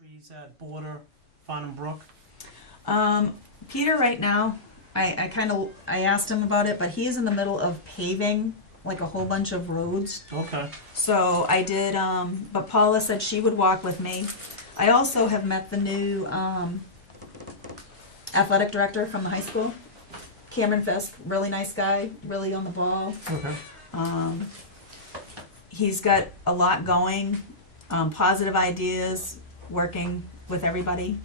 trees at border Farnham Brook? Peter right now, I asked him about it, but he is in the middle of paving like a whole bunch of roads. Okay. So I did, but Paula said she would walk with me. I also have met the new athletic director from the high school, Cameron Fisk, really nice guy, really on the ball. Okay. He's got a lot going, positive ideas, working with everybody.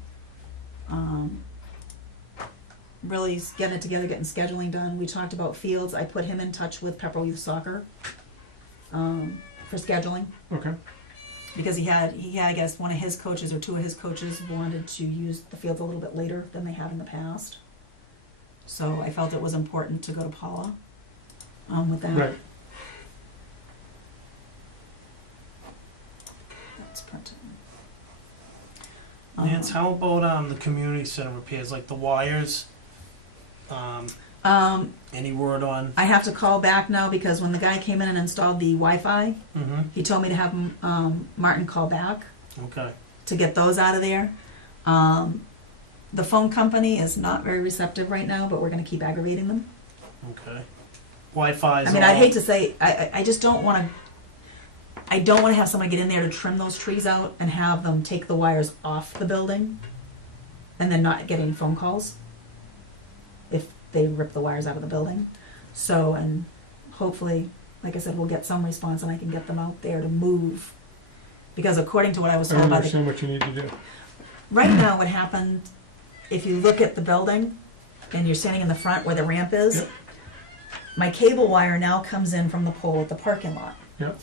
Really getting it together, getting scheduling done. We talked about fields. I put him in touch with Pepperell Youth Soccer for scheduling Okay. because he had, I guess, one of his coaches or two of his coaches wanted to use the fields a little bit later than they have in the past. So I felt it was important to go to Paula with that. Right. That's printed. Lance, how about the community center repairs, like the wires? Any word on? I have to call back now because when the guy came in and installed the Wi-Fi, Mm-hmm. he told me to have Martin call back Okay. to get those out of there. The phone company is not very receptive right now, but we're going to keep aggravating them. Okay. Wi-Fi's I mean, all... I'd hate to say, I just don't want to. I don't want to have someone get in there to trim those trees out and have them take the wires off the building, and then not get any phone calls if they rip the wires out of the building. So, and hopefully, like I said, we'll get some response and I can get them out there to move. Because according to what I was I told don't by the understand what you need to do. right now, what happened, if you look at the building and you're standing in the front where the ramp is, Yep. my cable wire now comes in from the pole at the parking lot. Yep.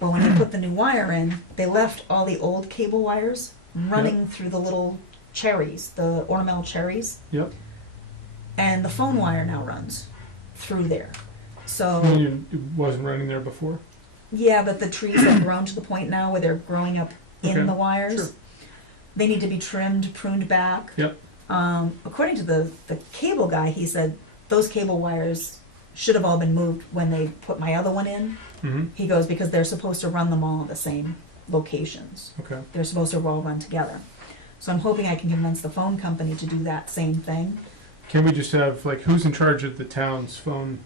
But when they put the new wire in, they left all the old cable wires running through the little cherries, the ornamental cherries, Yep. and the phone wire now runs through there. So, It wasn't running there before. yeah, but the trees have grown to the point now where they're growing up in Okay, the wires. sure. They need to be trimmed, pruned back. Yep. According to the cable guy, he said those cable wires should have all been moved when they put my other one in. Mm-hmm. He goes, because they're supposed to run them all at the same locations. Okay. They're supposed to all run together. So I'm hoping I can convince the phone company to do that same thing. Can we just have, like, who's in charge of the town's phone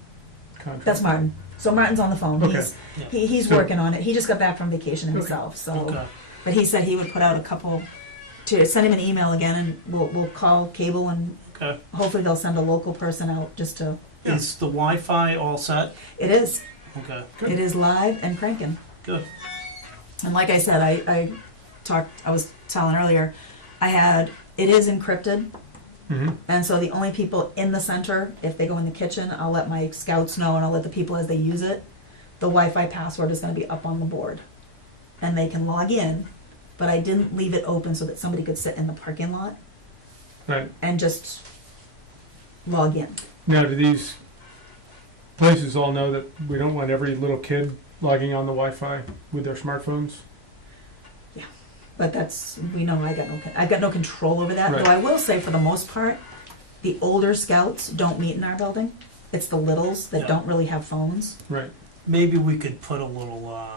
contract? That's Martin. So Martin's on the phone. Okay. He's So- working on it. He just got back from vacation himself. So, Okay. but he said he would put out a couple, to send him an email again, and we'll call cable, and Okay. hopefully they'll send a local person out just to. Yeah. Is the Wi-Fi all set? It is. Okay. Good. It is live and cranking. Good. And like I said, I was telling earlier, it is encrypted. Mm-hmm. And so the only people in the center, if they go in the kitchen, I'll let my scouts know and I'll let the people as they use it. The Wi-Fi password is going to be up on the board. And they can log in, but I didn't leave it open so that somebody could sit in the parking lot Right. and just log in. Now, do these places all know that we don't want every little kid logging on the Wi-Fi with their smartphones? But we know I've got no control over that. Right. Though I will say, for the most part, the older scouts don't meet in our building. It's the littles that Yeah. don't really have phones. Right. Maybe we could put a little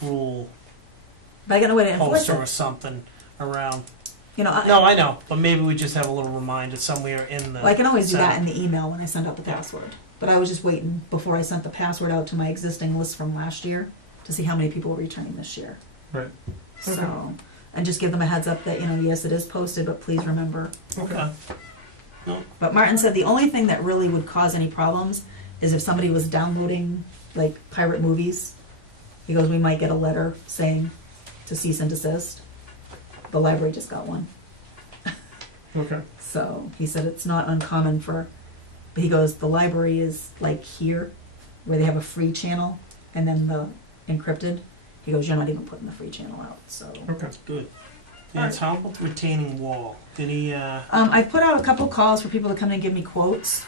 rule But I got no way to enforce poster or it. something around. You know, No, I know, but maybe we just have a little reminder somewhere in the... well, I can always do that center. in the email when I send out the Yeah. password. But I was just waiting before I sent the password out to my existing list from last year to see how many people were returning this year. Right. So, Okay. and just give them a heads up that, yes, it is posted, but please remember. Okay. But Martin said the only thing that really would cause any problems is if somebody was downloading, like, pirate movies. He goes, we might get a letter saying to cease and desist. The library just got one. Okay. So he said it's not uncommon but he goes, the library is like here, where they have a free channel, and then the encrypted. He goes, you're not even putting the free channel out, so. Okay. Good. Lance, how about the retaining wall? Did he... I put out a couple calls for people to come in and give me quotes,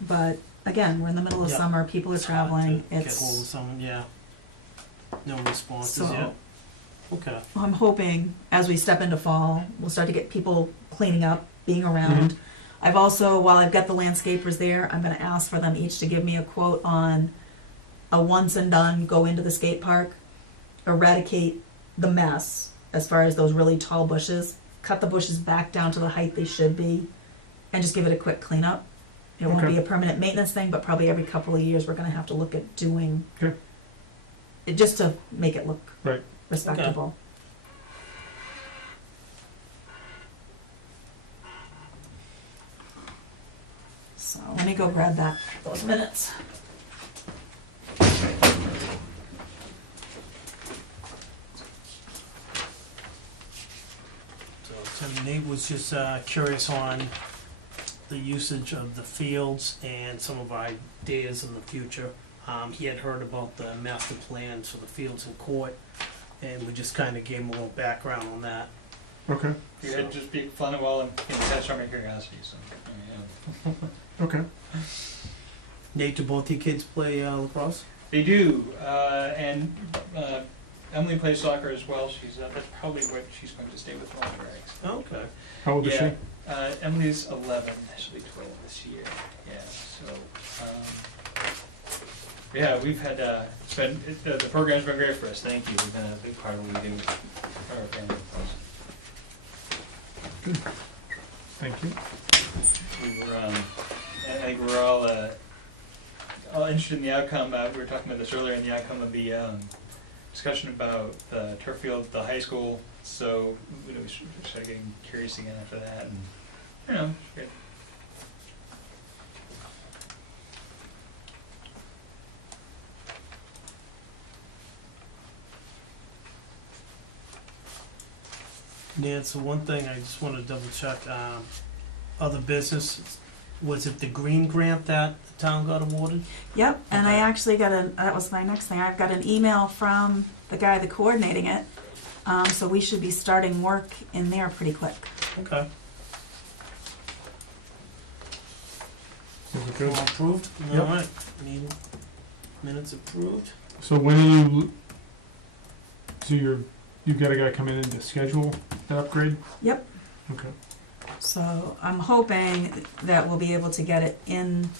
but again, we're in the middle of Yeah. summer, people are it's hard traveling, to get hold of someone, yeah. No responses so. yet? Okay. I'm hoping as we step into fall, we'll start to get people cleaning up, being around. Mhm. I've also, while I've got the landscapers there, I'm gonna ask for them each to give me a quote on a once and done, go into the skate park, eradicate the mess, as far as those really tall bushes. Cut the bushes back down to the height they should be, and just give it a quick cleanup. It won't Okay. be a permanent maintenance thing, but probably every couple of years we're gonna have to look at doing Okay. it just to make it look Right. respectable. So let me go grab those minutes. So Tim, Nate was just curious on the usage of the fields and some of our ideas in the future. He had heard about the master plans for the fields in court, and we just kind of gave him a little background on that. Okay. You had just be fun and well and satisfy my curiosity, so, yeah. Okay. Nate, do both your kids play lacrosse? They do, and Emily plays soccer as well. She's, that's probably what she's going to stay with long drags. Okay. How old is she? Emily's 11, she'll be 12 this year, yeah, so, yeah, we've had, the program's been great for us, thank you. We've been a big part of what we do for our family. Good. Thank you. We were, I think we're all interested in the outcome. We were talking about this earlier, in the outcome of the discussion about the turf field at the high school. So we started getting curious again after that, and you know, it's great. Dan, so one thing I just want to double check, other business, was it the green grant that the town got awarded? Yep, and I Okay. actually that was my next thing. I've got an email from the guy that's coordinating it. So we should be starting work in there pretty quick. Okay. Is it good? All approved? Yep. All right. Minutes approved? So when are you? So you've got a guy coming in to schedule that upgrade? Yep. Okay. So I'm hoping that we'll be able to get it in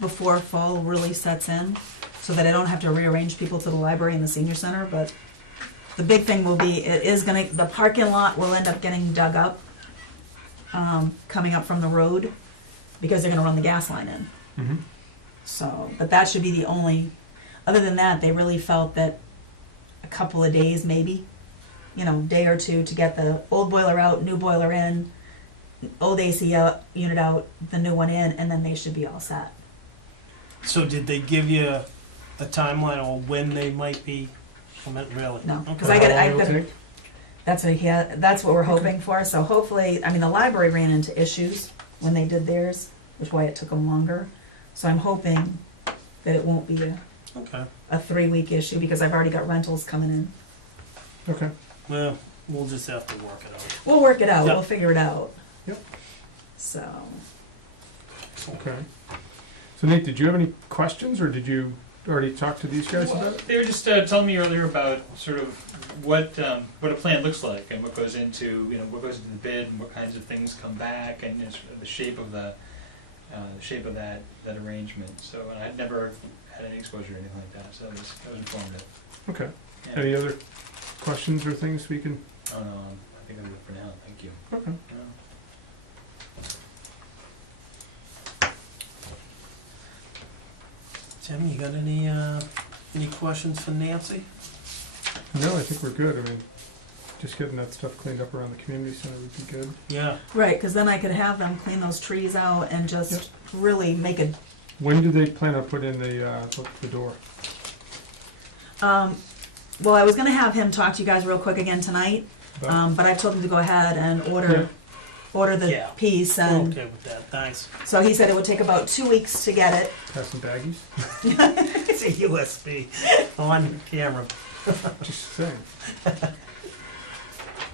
before fall really sets in, so that I don't have to rearrange people to the library and the senior center. But the big thing will be, the parking lot will end up getting dug up, coming up from the road, because they're gonna run the gas line in. Mm-hmm. So, but that should be the only, other than that, they really felt that a couple of days maybe, day or two to get the old boiler out, new boiler in, old AC unit out, the new one in, and then they should be all set. So did they give you a timeline on when they might be, really? No, Okay. because How long I it'll got, take? that's what we're hoping for, so hopefully, the library ran into issues when they did theirs, which is why it took them longer. So I'm hoping that it won't be Okay. a 3-week issue, because I've already got rentals coming in. Okay. Well, we'll just have to work it out. We'll work it out, Yep. we'll figure it out. Yep. So, Okay. So Nate, did you have any questions, or did you already talk to these guys about it? They were just telling me earlier about sort of what a plan looks like and what goes into what goes into the bid and what kinds of things come back and sort of the shape of that arrangement. So, and I'd never had any exposure to anything like that, so that was informative. Okay. Yeah. Any other questions or things we can? I think I'm good for now. Thank you. Okay. Yeah. Tim, you got any questions for Nancy? No, I think we're good. I mean, just getting that stuff cleaned up around the community center would be good. Yeah. right, because then I could have them clean those trees out and just Yep. really make it, When do they plan on putting in the door? well, I was gonna have him talk to you guys real quick again tonight, About- but I told him to go ahead and order the Yeah. piece, We're and okay with that, thanks. so he said it would take about 2 weeks to get it. Have some baggies? It's a USB on camera. Just saying.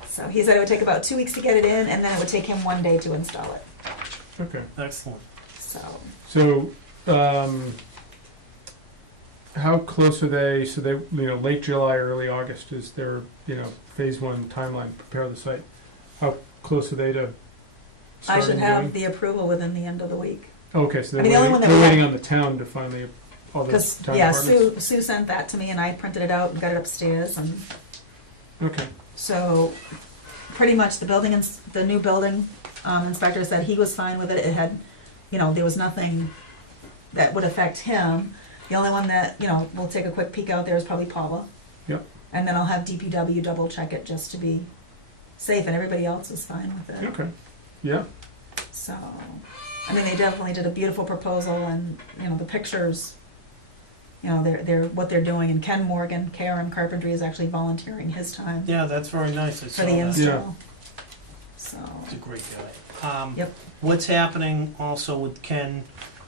So he said it would take about 2 weeks to get it in, and then it would take him 1 day to install it, Okay. Excellent. so. So, how close are they? So they, late July, early August is their, phase 1 timeline. Prepare the site. How close are they to? I should starting have doing? the approval within the end of the week. Okay, so I they're, mean, the only one that they're we waiting have- on the town to finally all the Because, town yeah, departments. Sue sent that to me, and I printed it out and got it upstairs, and Okay. So, pretty much the new building inspector said he was fine with it. It had, there was nothing that would affect him. The only one that, we'll take a quick peek out there is probably Paula. Yep. And then I'll have DPW double check it just to be safe, and everybody else is fine with it. Okay, yeah, So, I mean, they definitely did a beautiful proposal, and, the pictures, they're what they're doing, and Ken Morgan, KRM Carpentry, is actually volunteering his time Yeah, that's very nice. I for saw the that. install. So, He's a great guy. Yep. What's happening also with Ken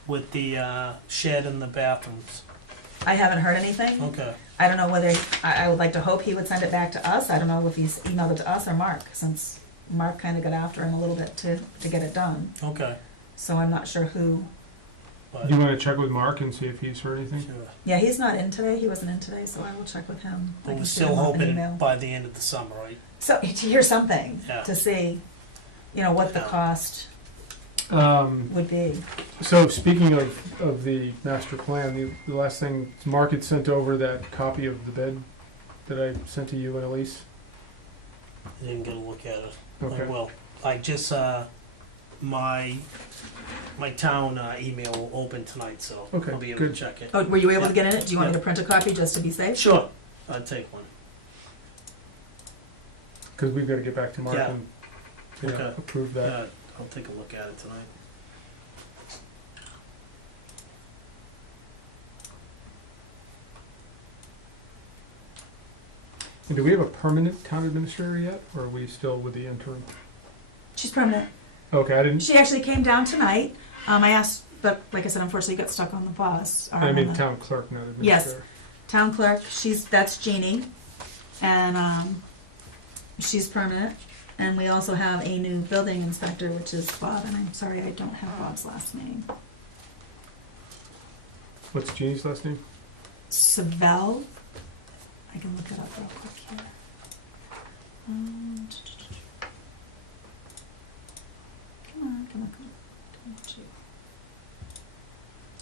with the shed and the bathrooms? I haven't heard anything. Okay. I don't know whether, I would like to hope he would send it back to us. I don't know if he's emailed it to us or Mark, since Mark kinda got after him a little bit to get it done. Okay. So I'm not sure who, But, you wanna check with Mark and see if he's heard anything? sure. yeah, he's not in today, he wasn't in today, so I will check with him. I But can we're shoot still him up an hoping email. by the end of the summer, right? So, to hear something, Yeah. to see, what the Yeah. cost would be. So speaking of the master plan, the last thing, Mark had sent over that copy of the bid that I sent to you and Elise. I didn't get a look at it. Okay. Well, I just, my town email will open tonight, so Okay, I'll be able to good. check it. Oh, were you able to Yeah. get in it? Do you want me Yeah. to print a copy just to be safe? Sure, I'd take one. Cause we've gotta get back to Mark Yeah. and, Okay. approve that. Yeah, I'll take a look at it tonight. And do we have a permanent town administrator yet, or are we still with the interim? She's permanent. Okay, I didn't, She actually came down tonight. I asked, but like I said, unfortunately got stuck on the bus. or I on mean the town clerk, not Yes. administrator. Town clerk, that's Jeannie, and she's permanent. And we also have a new building inspector, which is Bob, and I'm sorry I don't have Bob's last name. What's Jeannie's last name? Savell. I can look it up real quick here. Come on.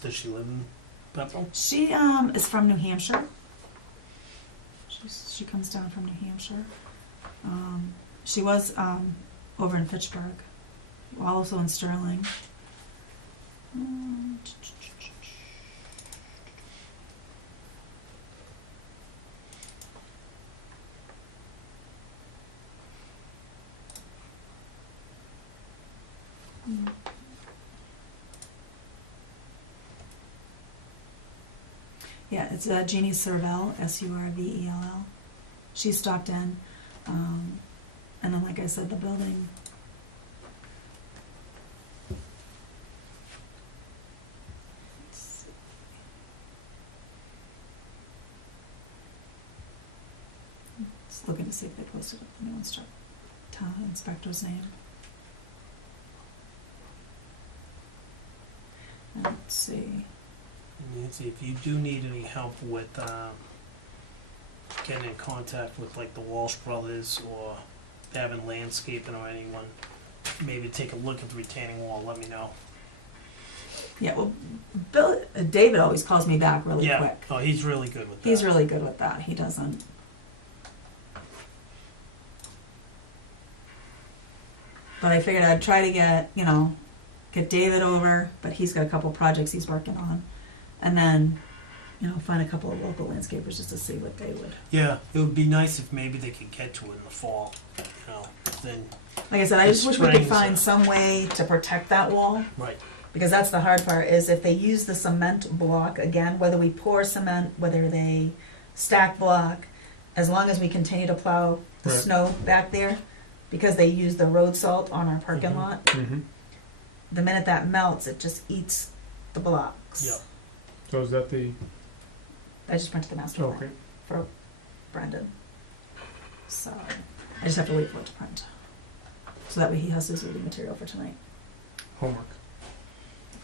Does she live in Bethel? She is from New Hampshire. She comes down from New Hampshire. She was over in Fitchburg, also in Sterling. Yeah, it's Jeannie Survell, Survell. She stopped in, and then, like I said, the building. Just looking to see if they posted up the new town inspector's name. And let's see. Nancy, if you do need any help with getting in contact with like the Walsh Brothers or Babin Landscaping or anyone, maybe take a look at the retaining wall, let me know. Yeah, well, David always calls me back really Yeah, quick. oh, he's really good with that. He's really good with that. He doesn't. But I figured I'd try to get David over, but he's got a couple projects he's working on. And then, find a couple of local landscapers just to see what they would. Yeah, it would be nice if maybe they could get to it in the fall, then, Like I said, I The just wish we could springs find are- some way to protect that wall. right, Because that's the hard part, is if they use the cement block, again, whether we pour cement, whether they stack block, as long as we continue to plow the Right. snow back there, because they use the road salt on our parking Mhm. lot, Mm-hmm. the minute that melts, it just eats the blocks. yeah. So is that the, I just printed the master okay, plan for Brendan. So, I just have to wait for it to print. So that way he has his reading material for tonight. homework.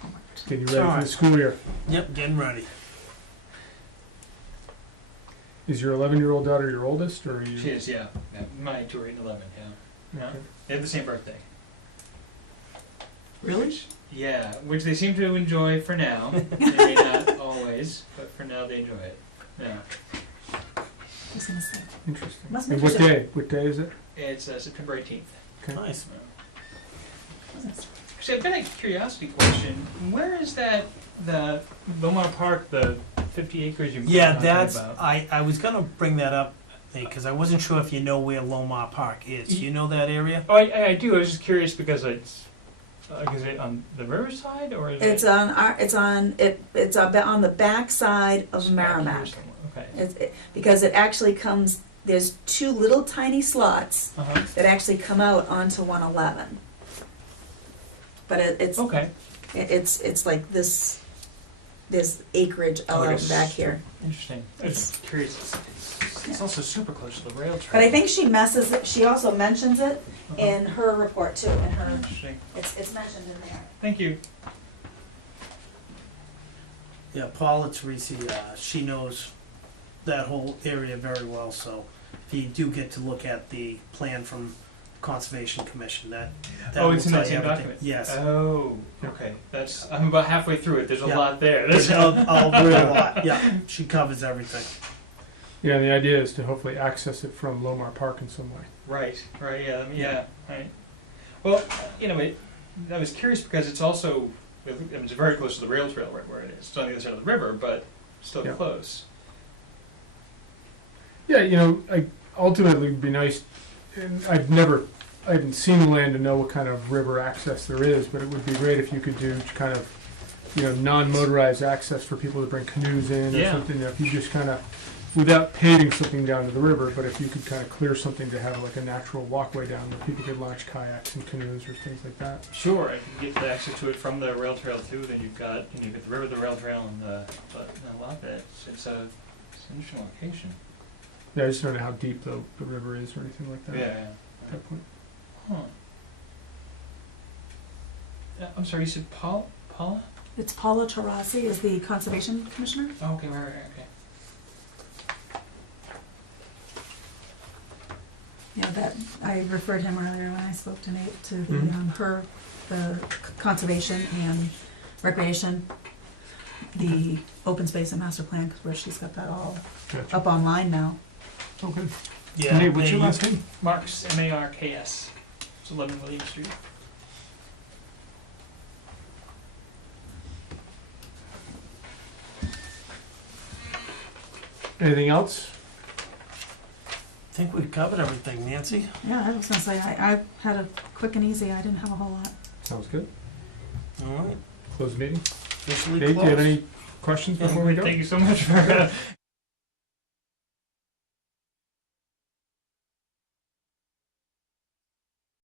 Homework. Getting you ready for Alright. the school year. Yep, getting ready. Is your 11-year-old daughter your oldest, or are you? She is, yeah. My 2 are 8 and 11, yeah. Okay. They have the same birthday. Really? Yeah, which they seem to enjoy for now. They may not always, but for now they enjoy it. Yeah. was gonna say. Interesting. Must And make what it- day? What day is it? It's September 18th. Okay. Nice. Actually, I've got a curiosity question. Where is that, the Lomar Park, the 50 acres you were Yeah, talking that's, about? I was gonna bring that up, because I wasn't sure if you know where Lomar Park is. You know that area? Oh, I do. I was just curious because is it on the riverside or is It's it? it's on the back side of Merrimack. Okay. Because it actually comes, there's two little tiny slots Uh-huh. that actually come out onto 111. But Okay. it's like this acreage Oh, it out is. back here. Interesting. I was curious. It's also super close to the rail trail. But I think she also mentions it Uh-huh. in her report too, in her, Interesting. it's mentioned in there. Thank you. Yeah, Paula Teresi, she knows that whole area very well, so if you do get to look at the plan from Conservation Commission, that Oh, will it's in tell that you same everything. document? Yes. Oh, okay. I'm about halfway through it. There's a Yeah. lot there. There's a real lot, yeah, she covers everything. Yeah, and the idea is to hopefully access it from Lomar Park in some way. Right, yeah, right. Well, I was curious because it's also, it's very close to the rail trail right where it is. It's on the other side of the river, but still Yeah. close. Yeah, ultimately it'd be nice, and I haven't seen the land to know what kind of river access there is, but it would be great if you could do kind of, non-motorized access for people to bring canoes in or Yeah. something, if you just kind of, without paving something down to the river, but if you could kind of clear something to have like a natural walkway down where people could launch kayaks and canoes or things like that. Sure, I can get the access to it from the rail trail too. Then you've got the river, the rail trail, and I love it. It's an interesting location. Yeah, I just don't know how deep the river is or anything like that Yeah. at that point. Huh. I'm sorry. You said Paula? It's Paula Taurasi is the Conservation Commissioner. Oh, okay, right, okay. Yeah, that, I referred him earlier when I spoke to Nate to the, Mhm. the conservation and recreation, the open space and master plan, 'cause where she's got that all Gotcha. up online now. Okay. Yeah. Nate, what's they your use- last name? Marks, Marks. It's 11 William Street. Anything else? I think we've covered everything, Nancy. Yeah, I was gonna say, I had a quick and easy, I didn't have a whole lot. Sounds good. All right, Close the meeting. officially Nate, do you have closed. any questions before we go? Thank you so much for